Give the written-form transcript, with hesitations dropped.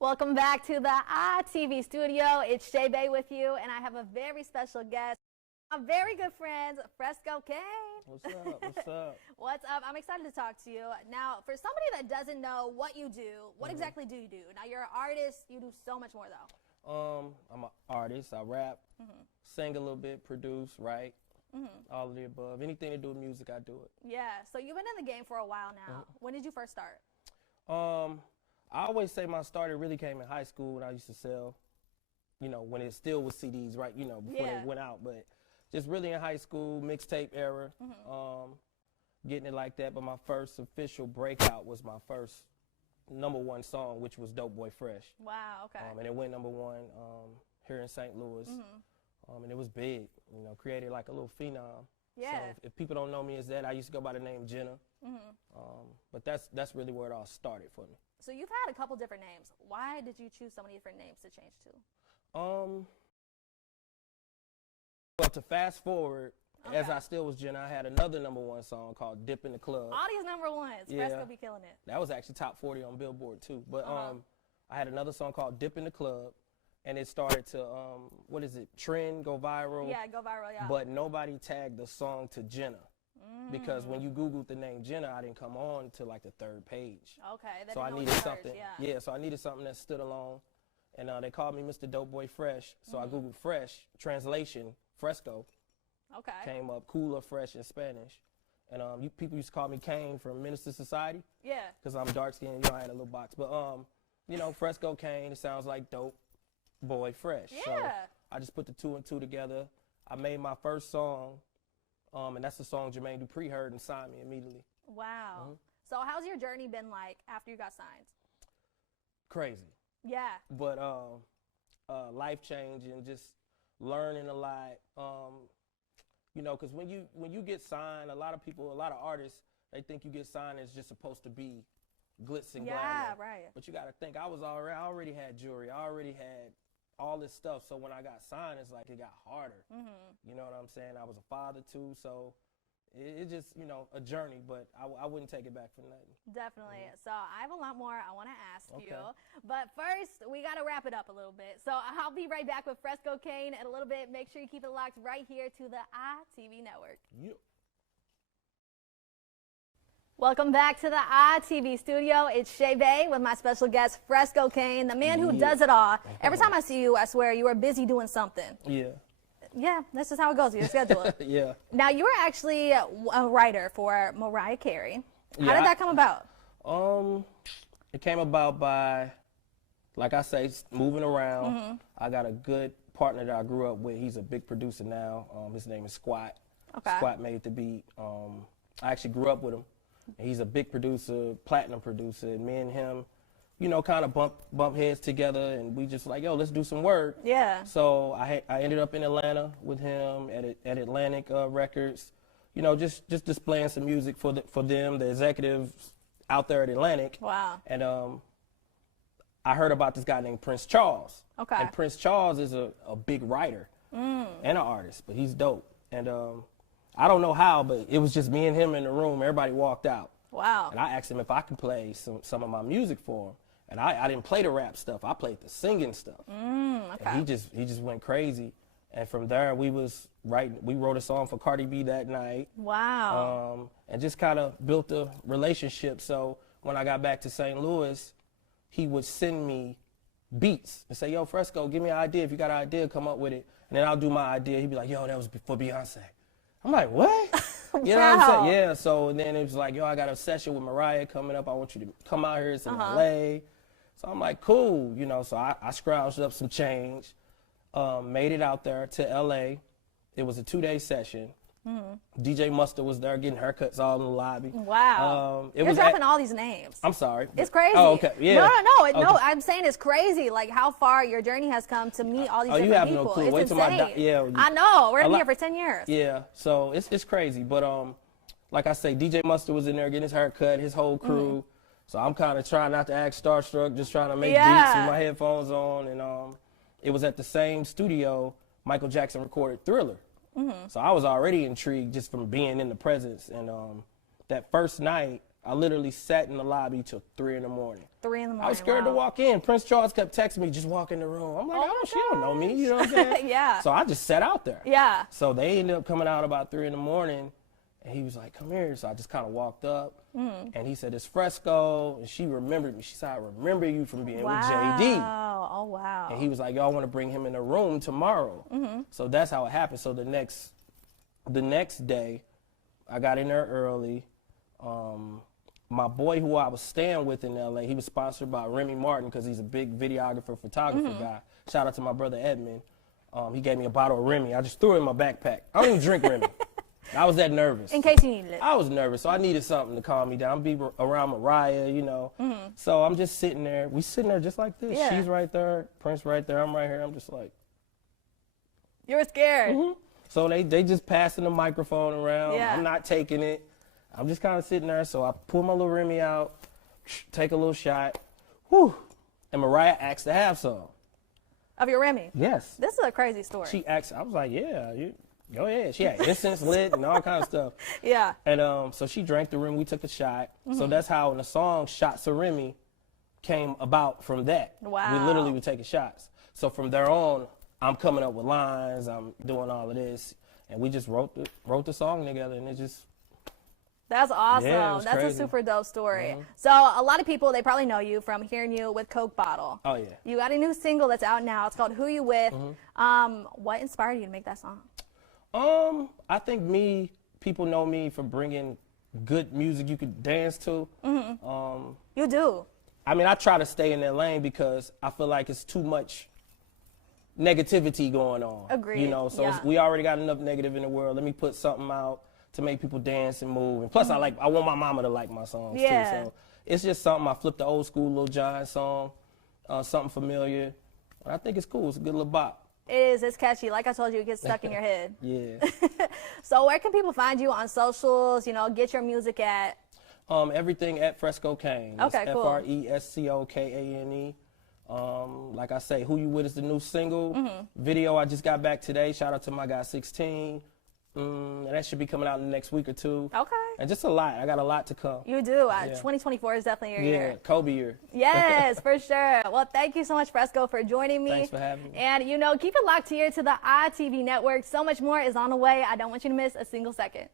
Welcome back to the iTV studio. It's Shay Bay with you, and I have a very special guest, my very good friend, Fresco Kane. What's up? What's up? What's up? I'm excited to talk to you. Now, for somebody that doesn't know what you do, what exactly do you do? Now, you're an artist. You do so much more, though. I'm an artist. I rap, sing a little bit, produce, write, all of the above. Anything to do with music, I do it. Yeah. So you've been in the game for a while now. When did you first start? I always say my start really came in high school when I used to sell, when it still was CDs, right, before they went out. But just really in high school, mixtape era, getting it like that. But my first official breakout was my first #1 song, which was Dope Boy Fresh. Wow, okay. And it went #1 here in St. Louis. And it was big, created like a little phenom. Yeah. So if people don't know me as that, I used to go by the name Gena. But that's really where it all started for me. So you've had a couple different names. Why did you choose so many different names to change to? Well, to fast forward, as I still was Gena, I had another #1 song called Dip in the Club. All these #1s. Yeah. Fresco be killing it. That was actually top 40 on Billboard too. But I had another song called Dip in the Club, and it started to, trend, go viral. Yeah, go viral, yeah. But nobody tagged the song to Gena. Because when you Googled the name Gena, I didn't come on to like the 3rd page. Okay, so I needed something. So I needed something that stood alone, and they called me Mr. Dope Boy Fresh. So I Googled Fresh, translation Fresco. Okay. Came up cooler, fresh in Spanish, and people used to call me Kane from Minister Society. Yeah. Because I'm dark skinned, I had a little box, but Fresco Kane. It sounds like Dope Boy Fresh. Yeah. So I just put the 2 and 2 together. I made my first song. And that's the song Jermaine Dupri heard and signed me immediately. Wow. So how's your journey been like after you got signed? Crazy. Yeah. But life changing, just learning a lot. Because when you get signed, a lot of artists, they think you get signed as just supposed to be glitz and glamour. Yeah, right. But you got to think, I already had jewelry. I already had all this stuff. So when I got signed, it's like it got harder. You know what I'm saying? I was a father too, so it's just, a journey, but I wouldn't take it back for nothing. Definitely. So I have a lot more I want to ask you. But first, we got to wrap it up a little bit. So I'll be right back with Fresco Kane in a little bit. Make sure you keep it locked right here to the iTV network. Yep. Welcome back to the iTV studio. It's Shay Bay with my special guest, Fresco Kane, the man who does it all. Every time I see you, I swear you are busy doing something. Yeah. Yeah, that's just how it goes. Your schedule. Yeah. Now, you were actually a writer for Mariah Carey. How did that come about? It came about by, like I say, moving around. I got a good partner that I grew up with. He's a big producer now. His name is Squat. Okay. Squat made the beat. I actually grew up with him. He's a big producer, platinum producer, and me and him, kind of bump heads together, and we just like, yo, let's do some work. Yeah. So I ended up in Atlanta with him at Atlantic Records, just displaying some music for them, the executives out there at Atlantic. Wow. And I heard about this guy named Prince Charles. Okay. And Prince Charles is a big writer and an artist, but he's dope. And I don't know how, but it was just me and him in the room. Everybody walked out. Wow. And I asked him if I could play some of my music for him. And I didn't play the rap stuff. I played the singing stuff. Okay. And he just went crazy. And from there, we wrote a song for Cardi B that night. Wow. And just kind of built a relationship. So when I got back to St. Louis, he would send me beats and say, yo, Fresco, give me an idea. If you got an idea, come up with it. And then I'll do my idea. He'd be like, yo, that was for Beyonce. I'm like, what? You know what I'm saying? Yeah, so then it was like, yo, I got a session with Mariah coming up. I want you to come out here. It's in LA. So I'm like, cool. So I scrounged up some change, made it out there to LA. It was a 2-day session. DJ Mustard was there getting haircuts all in the lobby. Wow. You're dropping all these names. I'm sorry. It's crazy. Oh, okay. Yeah. No, I'm saying it's crazy, like how far your journey has come to meet all these different people. You have no clue. It's Wait till insane. I know. We're going to be here for 10 years. Yeah, so it's crazy. But like I say, DJ Mustard was in there getting his haircut, his whole crew. So I'm kind of trying not to act starstruck, just trying to make beats with my headphones on. And it was at the same studio Michael Jackson recorded Thriller. So I was already intrigued just from being in the presence. And that first night, I literally sat in the lobby till 3 in the morning. 3 in the morning. I was scared to walk in. Prince Charles kept texting me, just walk in the room. I'm like, oh, she don't know me. You know what I'm saying? Yeah. So I just sat out there. Yeah. So they ended up coming out about 3 in the morning, and he was like, come here. So I just kind of walked up, and he said, it's Fresco. And she remembered me. She said, I remember you from being with JD. Oh, wow. And he was like, y'all want to bring him in the room tomorrow. So that's how it happened. So the next day, I got in there early. My boy who I was staying with in LA, he was sponsored by Remy Martin because he's a big videographer, photographer guy. Shout out to my brother Edmund. He gave me a bottle of Remy. I just threw it in my backpack. I don't even drink Remy. I was that nervous. In case you needed it. I was nervous, so I needed something to calm me down. Be around Mariah, you know. So I'm just sitting there. We sitting there just like this. Yeah. She's right there, Prince right there, I'm right here. I'm just like. You were scared. So they just passing the microphone around. Yeah. I'm not taking it. I'm just kind of sitting there. So I pull my little Remy out, take a little shot. Whew. And Mariah asked to have some. Of your Remy? Yes. This is a crazy story. She asked, I was like, yeah, go ahead. She had incense lit and all kinds of stuff. Yeah. And so she drank the Remy. We took a shot. So that's how in the song Shots of Remy came about from that. Wow. We literally were taking shots. So from there on, I'm coming up with lines. I'm doing all of this. And we just wrote the song together, and it just. That's awesome. Yeah, it was That's crazy. a super dope story. So a lot of people, they probably know you from hearing you with Coke Bottle. Oh, yeah. You got a new single that's out now. It's called Who You With. What inspired you to make that song? I think people know me for bringing good music you could dance to. You do. I mean, I try to stay in that lane because I feel like it's too much negativity going on. Agreed. You know, so Yeah. we already got enough negative in the world. Let me put something out to make people dance and move. And plus, I want my mama to like my songs Yeah. too. So it's just something. I flipped the old school Lil Jon song, something familiar. And I think it's cool. It's a good little bop. It is. It's catchy. Like I told you, it gets stuck in your head. Yeah. So where can people find you on socials, get your music at? Everything at Fresco Kane. Okay, it's cool. FrescoKane. Like I say, Who You With is the new single. Video I just got back today. Shout out to my guy 16. And that should be coming out in the next week or two. Okay. And just a lot. I got a lot to come. You do. Yeah. 2024 is definitely your Yeah, year. Kobe year. Yes, for sure. Well, thank you so much, Fresco, for joining me. Thanks for having me. And, keep it locked here to the iTV network. So much more is on the way. I don't want you to miss a single second.